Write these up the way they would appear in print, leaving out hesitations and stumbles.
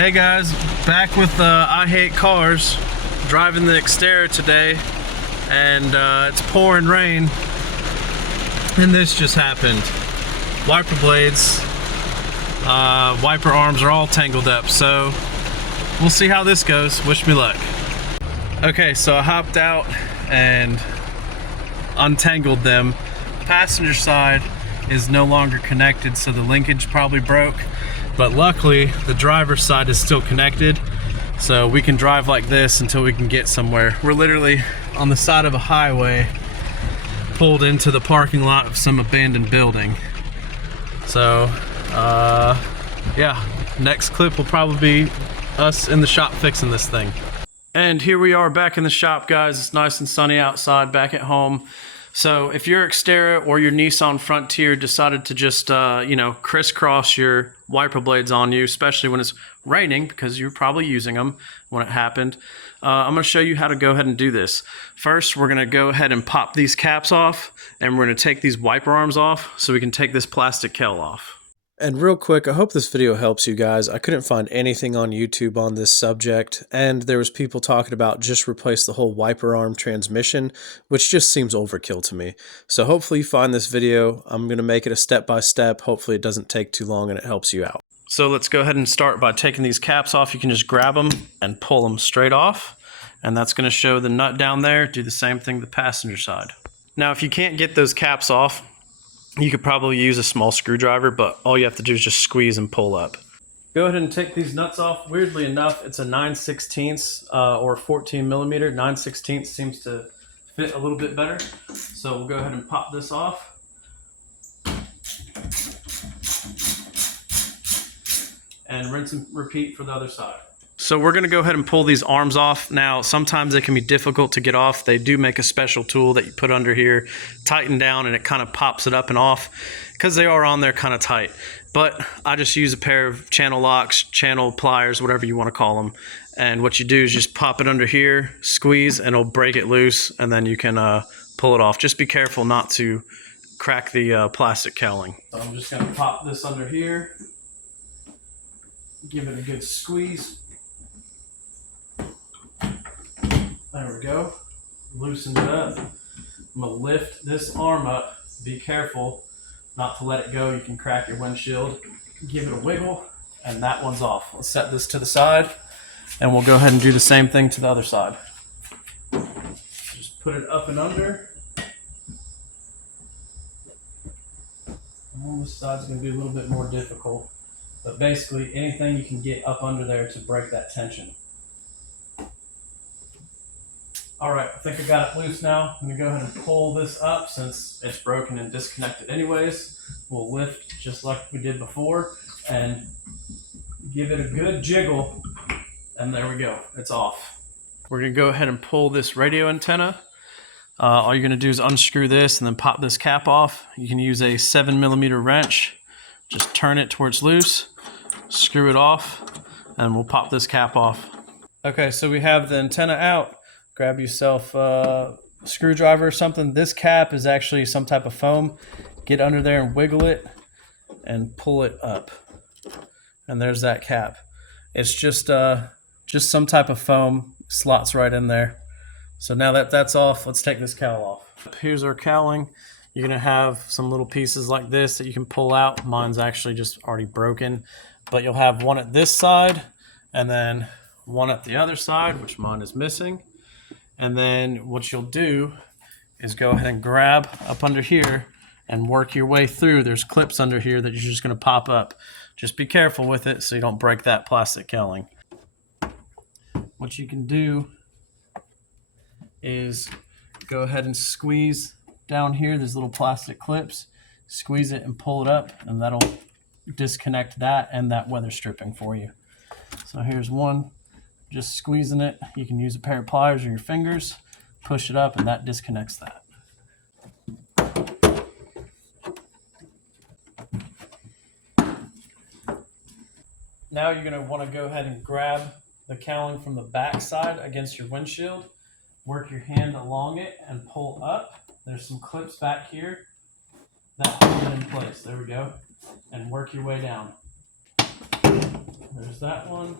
Hey guys, back with I Hate Cars, driving the Xterra today, and it's pouring rain, and this just happened. Wiper blades, wiper arms are all tangled up, so we'll see how this goes. Wish me luck. Okay, so I hopped out and untangled them. Passenger side is no longer connected, so the linkage probably broke. But luckily, the driver's side is still connected, so we can drive like this until we can get somewhere. We're literally on the side of a highway, pulled into the parking lot of some abandoned building. So, yeah, next clip will probably be us in the shop fixing this thing. And here we are back in the shop, guys. It's nice and sunny outside, back at home. So if your Xterra or your Nissan Frontier decided to just, crisscross your wiper blades on you, especially when it's raining, because you're probably using them when it happened, I'm going to show you how to go ahead and do this. First, we're going to go ahead and pop these caps off, and we're going to take these wiper arms off so we can take this plastic cowl off. And real quick, I hope this video helps you guys. I couldn't find anything on YouTube on this subject, and there was people talking about just replace the whole wiper arm transmission, which just seems overkill to me. So hopefully you find this video. I'm going to make it a step-by-step. Hopefully it doesn't take too long and it helps you out. So let's go ahead and start by taking these caps off. You can just grab them and pull them straight off, and that's going to show the nut down there. Do the same thing to the passenger side. Now, if you can't get those caps off, you could probably use a small screwdriver, but all you have to do is just squeeze and pull up. Go ahead and take these nuts off. Weirdly enough, it's a 9/16 or 14 millimeter. 9/16 seems to fit a little bit better. So we'll go ahead and pop this off. And rinse and repeat for the other side. So we're going to go ahead and pull these arms off. Now, sometimes they can be difficult to get off. They do make a special tool that you put under here, tighten down, and it kind of pops it up and off because they are on there kind of tight. But I just use a pair of channel locks, channel pliers, whatever you want to call them. And what you do is just pop it under here, squeeze, and it'll break it loose, and then you can pull it off. Just be careful not to crack the plastic cowling. So I'm just going to pop this under here, give it a good squeeze. There we go. Loosen it up. I'm going to lift this arm up. Be careful not to let it go. You can crack your windshield. Give it a wiggle, and that one's off. Let's set this to the side, and we'll go ahead and do the same thing to the other side. Just put it up and under. This side's going to be a little bit more difficult, but basically anything you can get up under there to break that tension. All right, I think I got it loose now. I'm gonna go ahead and pull this up since it's broken and disconnected anyways. We'll lift just like we did before and give it a good jiggle, and there we go, it's off. We're gonna go ahead and pull this radio antenna. All you're gonna do is unscrew this and then pop this cap off. You can use a 7 millimeter wrench. Just turn it towards loose, screw it off, and we'll pop this cap off. Okay, so we have the antenna out. Grab yourself a screwdriver or something. This cap is actually some type of foam. Get under there and wiggle it and pull it up. And there's that cap. It's just some type of foam, slots right in there. So now that that's off, let's take this cowl off. Here's our cowling. You're gonna have some little pieces like this that you can pull out. Mine's actually just already broken, but you'll have one at this side and then one at the other side, which mine is missing. And then what you'll do is go ahead and grab up under here and work your way through. There's clips under here that you're just going to pop up. Just be careful with it so you don't break that plastic cowling. What you can do is go ahead and squeeze down here. There's little plastic clips. Squeeze it and pull it up, and that'll disconnect that and that weather stripping for you. So here's one. Just squeezing it. You can use a pair of pliers or your fingers, push it up, and that disconnects that. Now you're going to want to go ahead and grab the cowling from the back side against your windshield. Work your hand along it and pull up. There's some clips back here that hold it in place. There we go. And work your way down. There's that one.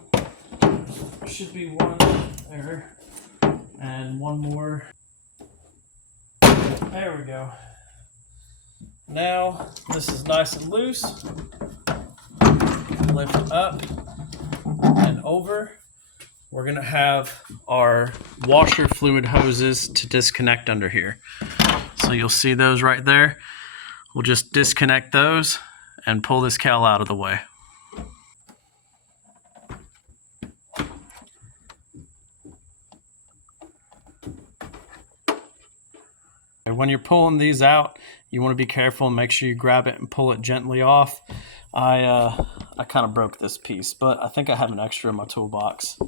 should be one there, and one more. There we go. Now this is nice and loose. Lift up and over. We're gonna have our washer fluid hoses to disconnect under here. So you'll see those right there. We'll just disconnect those and pull this cowl out of the way. And when you're pulling these out, you want to be careful and make sure you grab it and pull it gently off. I kind of broke this piece, but I think I have an extra in my toolbox.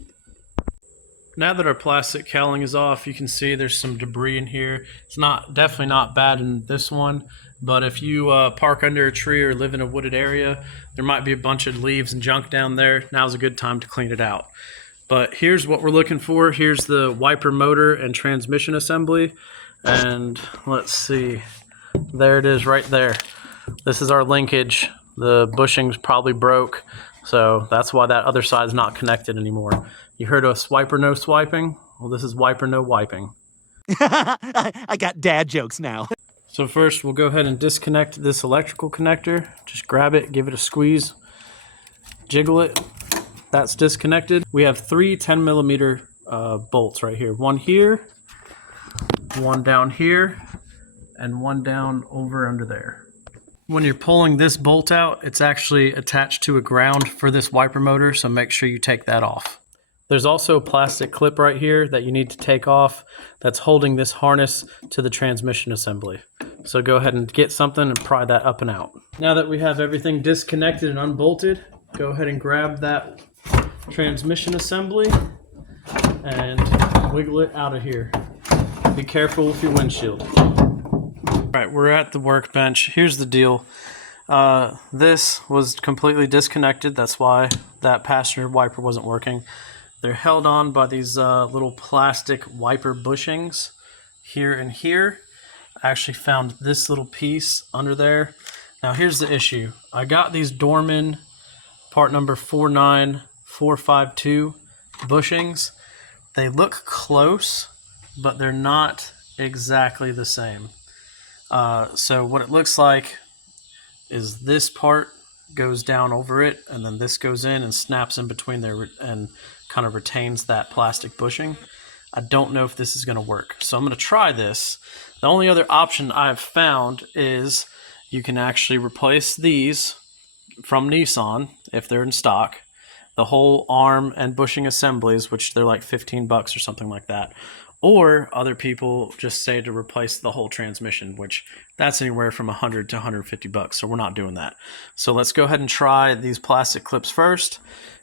Now that our plastic cowling is off, you can see there's some debris in here. It's definitely not bad in this one, but if you park under a tree or live in a wooded area, there might be a bunch of leaves and junk down there. Now's a good time to clean it out. But here's what we're looking for. Here's the wiper motor and transmission assembly. And let's see, there it is right there. This is our linkage. The bushings probably broke, so that's why that other side's not connected anymore. You heard of swiper no swiping? Well, this is wiper no wiping. I got dad jokes now. So first we'll go ahead and disconnect this electrical connector. Just grab it, give it a squeeze, jiggle it. That's disconnected. We have three 10mm bolts right here. One here, one down here, and one down over under there. When you're pulling this bolt out, it's actually attached to a ground for this wiper motor, so make sure you take that off. There's also a plastic clip right here that you need to take off that's holding this harness to the transmission assembly. So go ahead and get something and pry that up and out. Now that we have everything disconnected and unbolted, go ahead and grab that transmission assembly and wiggle it out of here. Be careful with your windshield. All right, we're at the workbench. Here's the deal. This was completely disconnected. That's why that passenger wiper wasn't working. They're held on by these little plastic wiper bushings here and here. I actually found this little piece under there. Now here's the issue. I got these Dorman part number 49452 bushings. They look close, but they're not exactly the same. So what it looks like is this part goes down over it, and then this goes in and snaps in between there and kind of retains that plastic bushing. I don't know if this is going to work, so I'm going to try this. The only other option I've found is you can actually replace these from Nissan if they're in stock, the whole arm and bushing assemblies, which they're like $15 or something like that. Or other people just say to replace the whole transmission, which that's anywhere from $100 to $150, so we're not doing that. So let's go ahead and try these plastic clips first.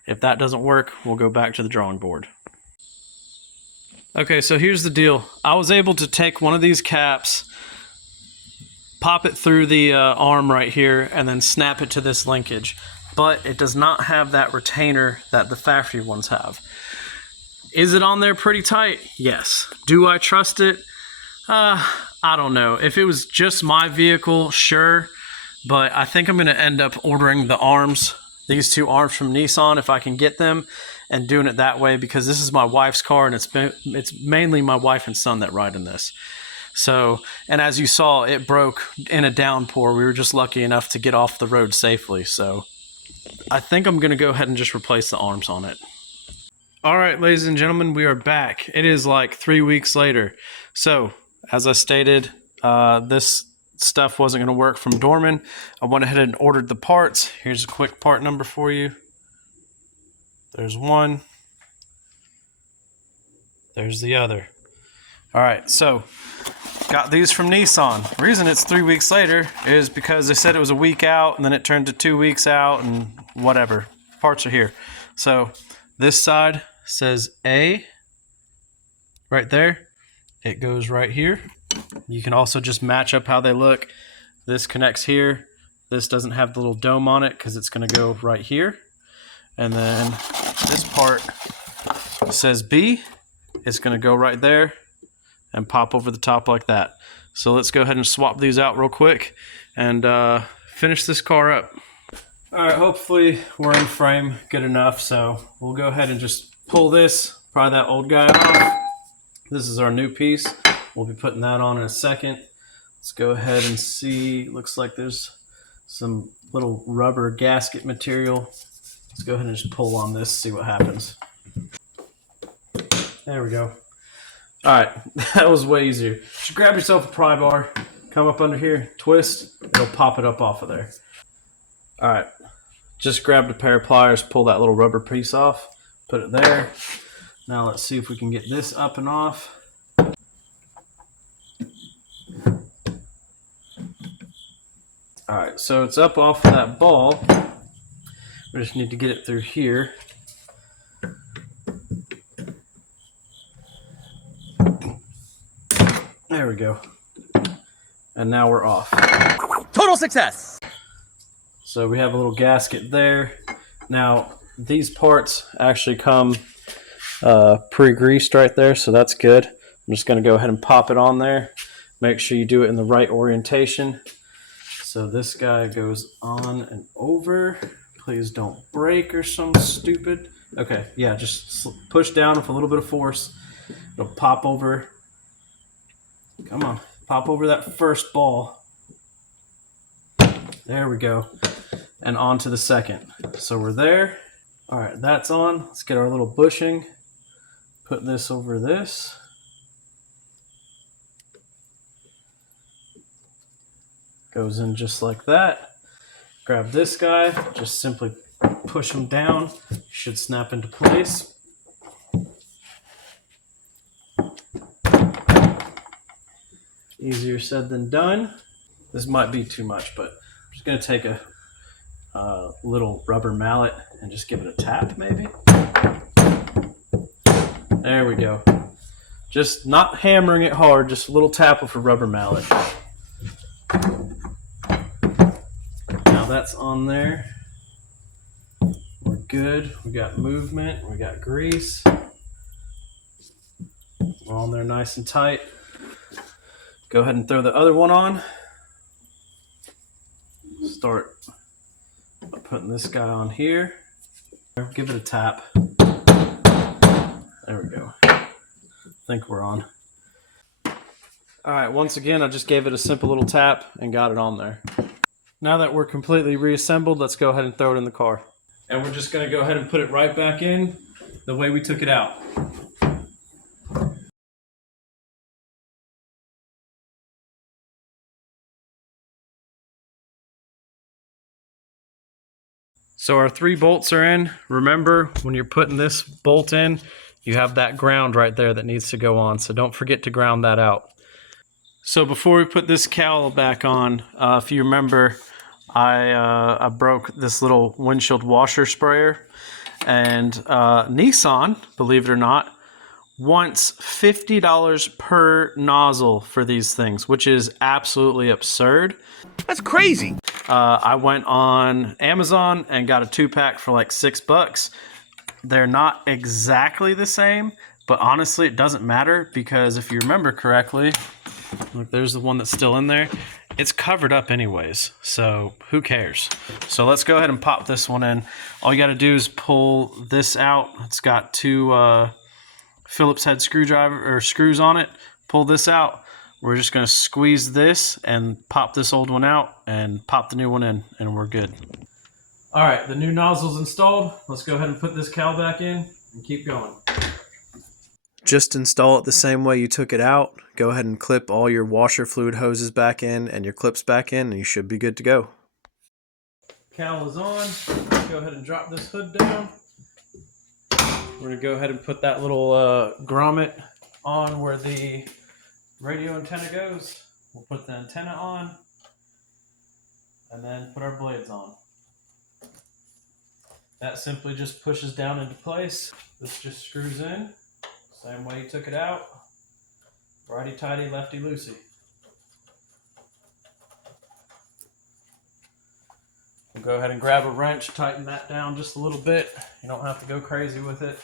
If that doesn't work, we'll go back to the drawing board. Okay, so here's the deal. I was able to take one of these caps, pop it through the arm right here, and then snap it to this linkage. But it does not have that retainer that the factory ones have. Is it on there pretty tight? Yes. Do I trust it? I don't know. If it was just my vehicle, sure. But I think I'm going to end up ordering the arms, these two arms from Nissan if I can get them, and doing it that way because this is my wife's car and it's mainly my wife and son that ride in this. So, and as you saw, it broke in a downpour. We were just lucky enough to get off the road safely. So I think I'm going to go ahead and just replace the arms on it. All right, ladies and gentlemen, we are back. It is like 3 weeks later. So, as I stated, this stuff wasn't going to work from Dorman. I went ahead and ordered the parts. Here's a quick part number for you. There's one. There's the other. All right, so got these from Nissan. The reason it's 3 weeks later is because they said it was a week out, and then it turned to 2 weeks out, and whatever. Parts are here. So this side says A right there. It goes right here. You can also just match up how they look. This connects here. This doesn't have the little dome on it because it's going to go right here. And then this part says B. It's going to go right there and pop over the top like that. So let's go ahead and swap these out real quick and finish this car up. All right, hopefully we're in frame good enough, so we'll go ahead and just pull this, pry that old guy off. This is our new piece. We'll be putting that on in a second. Let's go ahead and see. Looks like there's some little rubber gasket material. Let's go ahead and just pull on this, see what happens. There we go. All right, that was way easier. Just grab yourself a pry bar, come up under here, twist, it'll pop it up off of there. All right, just grabbed a pair of pliers, pull that little rubber piece off, put it there. Now let's see if we can get this up and off. All right, so it's up off of that ball. We just need to get it through here. There we go. And now we're off. Total success! So we have a little gasket there. Now, these parts actually come pre-greased right there, so that's good. I'm just going to go ahead and pop it on there. Make sure you do it in the right orientation. So this guy goes on and over. Please don't break or something stupid. Okay, yeah, just push down with a little bit of force. It'll pop over. Come on, pop over that first ball. There we go. And on to the second. So we're there. All right, that's on. Let's get our little bushing. Put this over this. Goes in just like that. Grab this guy, just simply push him down. Should snap into place. Easier said than done. This might be too much, but I'm just gonna take a little rubber mallet and just give it a tap, maybe. There we go. Just not hammering it hard, just a little tap with a rubber mallet. Now that's on there. We're good. We got movement. We got grease. We're on there nice and tight. Go ahead and throw the other one on. Start by putting this guy on here. Give it a tap. There we go. I think we're on. All right, once again, I just gave it a simple little tap and got it on there. Now that we're completely reassembled, let's go ahead and throw it in the car. And we're just gonna go ahead and put it right back in the way we took it out. So our 3 bolts are in. Remember, when you're putting this bolt in, you have that ground right there that needs to go on. So don't forget to ground that out. So before we put this cowl back on, if you remember, I broke this little windshield washer sprayer. And Nissan, believe it or not, wants $50 per nozzle for these things, which is absolutely absurd. That's crazy! I went on Amazon and got a 2-pack for like $6. They're not exactly the same, but honestly, it doesn't matter because if you remember correctly, look, there's the one that's still in there. It's covered up anyways, so who cares? So let's go ahead and pop this one in. All you got to do is pull this out. It's got 2 Phillips head screwdriver or screws on it. Pull this out. We're just going to squeeze this and pop this old one out and pop the new one in, and we're good. All right, the new nozzle's installed. Let's go ahead and put this cowl back in and keep going. Just install it the same way you took it out. Go ahead and clip all your washer fluid hoses back in and your clips back in, and you should be good to go. Cowl is on. Let's go ahead and drop this hood down. We're going to go ahead and put that little grommet on where the radio antenna goes. We'll put the antenna on and then put our blades on. That simply just pushes down into place. This just screws in, same way you took it out. Righty-tighty, lefty-loosey. We'll go ahead and grab a wrench, tighten that down just a little bit. You don't have to go crazy with it.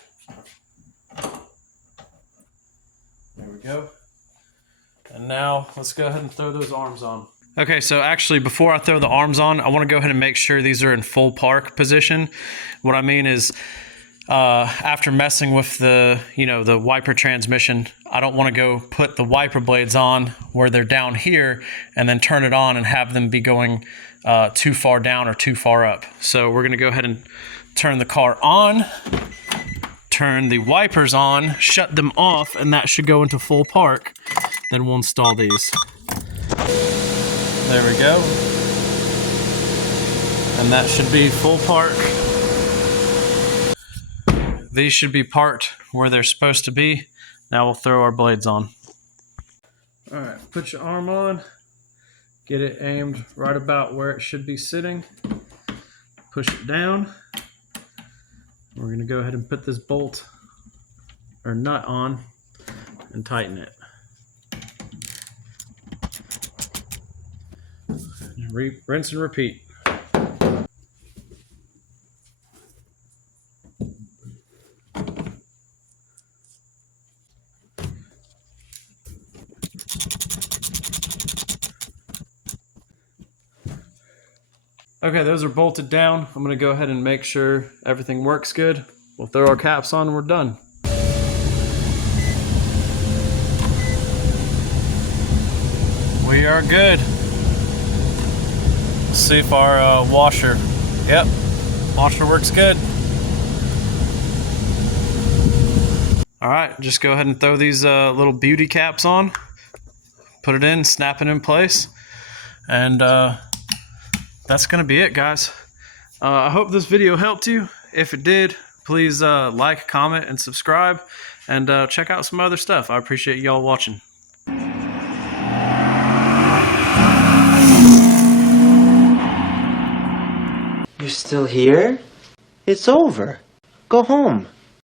There we go. And now let's go ahead and throw those arms on. Okay, so actually before I throw the arms on, I want to go ahead and make sure these are in full park position. What I mean is after messing with the wiper transmission, I don't want to go put the wiper blades on where they're down here and then turn it on and have them be going too far down or too far up. So we're going to go ahead and turn the car on, turn the wipers on, shut them off, and that should go into full park. Then we'll install these. There we go. And that should be full park. These should be parked where they're supposed to be. Now we'll throw our blades on. All right, put your arm on. Get it aimed right about where it should be sitting. Push it down. We're gonna go ahead and put this bolt or nut on and tighten it. Rinse and repeat. Okay, those are bolted down. I'm gonna go ahead and make sure everything works good. We'll throw our caps on and we're done. We are good. Let's see if our washer, yep, washer works good. All right, just go ahead and throw these little beauty caps on, put it in, snap it in place, and that's gonna be it, guys. I hope this video helped you. If it did, please like, comment, and subscribe, and check out some other stuff. I appreciate y'all watching. You're still here? It's over. Go home.